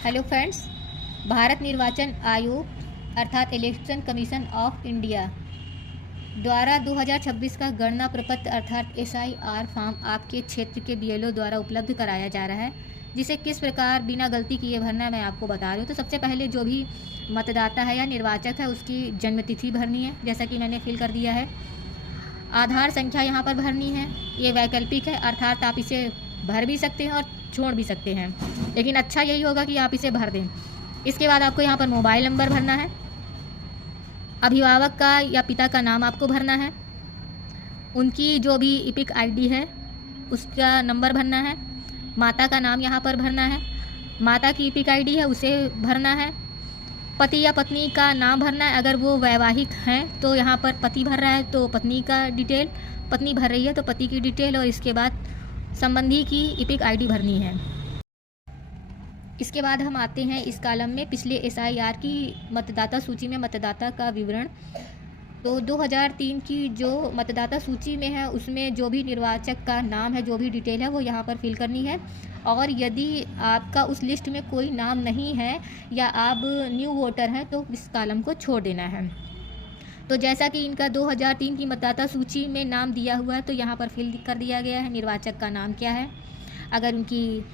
Hello friends. Bharat निर्वाचन आयोग अर्थात इलेक्शन कमीशन ऑफ इंडिया द्वारा 2026 का गणना प्रपत्र अर्थात SIR फॉर्म आपके क्षेत्र के BLO द्वारा उपलब्ध कराया जा रहा है, जिसे किस प्रकार बिना गलती किए भरना है मैं आपको बता रही हूँ। तो सबसे पहले जो भी मतदाता है या निर्वाचक है उसकी जन्मतिथि भरनी है, जैसा कि मैंने फिल कर दिया है। आधार संख्या यहाँ पर भरनी है। ये वैकल्पिक है, अर्थात आप इसे भर भी सकते हैं और छोड़ भी सकते हैं, लेकिन अच्छा यही होगा कि आप इसे भर दें। इसके बाद आपको यहाँ पर मोबाइल नंबर भरना है। अभिभावक का या पिता का नाम आपको भरना है। उनकी जो भी इपिक ID है उसका नंबर भरना है। माता का नाम यहाँ पर भरना है। माता की इपिक ID है उसे भरना है। पति या पत्नी का नाम भरना है। अगर वो वैवाहिक हैं तो यहाँ पर पति भर रहा है तो पत्नी का डिटेल, पत्नी भर रही है तो पति की डिटेल, और इसके बाद संबंधी की इपिक ID भरनी है। इसके बाद हम आते हैं इस कॉलम में पिछले SIR की मतदाता सूची में मतदाता का विवरण। तो 2003 की जो मतदाता सूची में है उसमें जो भी निर्वाचक का नाम है, जो भी डिटेल है वो यहाँ पर फिल करनी है। और यदि आपका उस लिस्ट में कोई नाम नहीं है या आप न्यू वोटर हैं तो इस कॉलम को छोड़ देना है। तो जैसा कि इनका 2003 की मतदाता सूची में नाम दिया हुआ है तो यहाँ पर फिल कर दिया गया है। निर्वाचक का नाम क्या है, अगर उनकी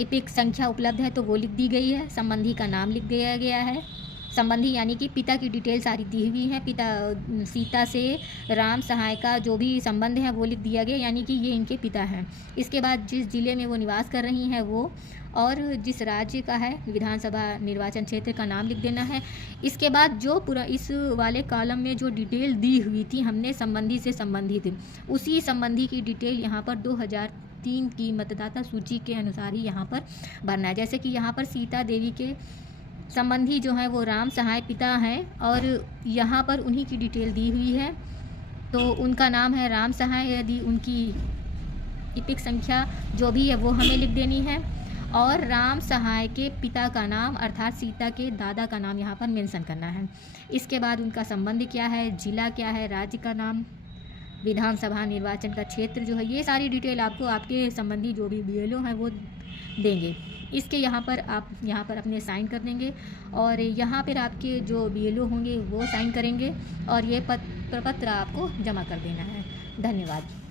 इपिक संख्या उपलब्ध है तो वो लिख दी गई है। संबंधी का नाम लिख दिया गया है। संबंधी यानी कि पिता की डिटेल सारी दी हुई है। पिता सीता से राम सहाय का जो भी संबंध है वो लिख दिया गया, यानी कि ये इनके पिता हैं। इसके बाद जिस ज़िले में वो निवास कर रही हैं वो, और जिस राज्य का है विधानसभा निर्वाचन क्षेत्र का नाम लिख देना है। इसके बाद जो पूरा इस वाले कॉलम में जो डिटेल दी हुई थी हमने संबंधी से संबंधित, उसी संबंधी की डिटेल यहाँ पर 2003 की मतदाता सूची के अनुसार ही यहाँ पर भरना है। जैसे कि यहाँ पर सीता देवी के संबंधी जो है वो राम सहाय पिता हैं और यहाँ पर उन्हीं की डिटेल दी हुई है, तो उनका नाम है राम सहाय। यदि उनकी इपिक संख्या जो भी है वो हमें लिख देनी है, और राम सहाय के पिता का नाम अर्थात सीता के दादा का नाम यहाँ पर मेंशन करना है। इसके बाद उनका संबंध क्या है, जिला क्या है, राज्य का नाम, विधानसभा निर्वाचन का क्षेत्र जो है, ये सारी डिटेल आपको आपके संबंधी जो भी BLO हैं वो देंगे। इसके यहाँ पर आप यहाँ पर अपने साइन कर देंगे और यहाँ पर आपके जो BLO होंगे वो साइन करेंगे और ये प्रपत्र आपको जमा कर देना है। धन्यवाद।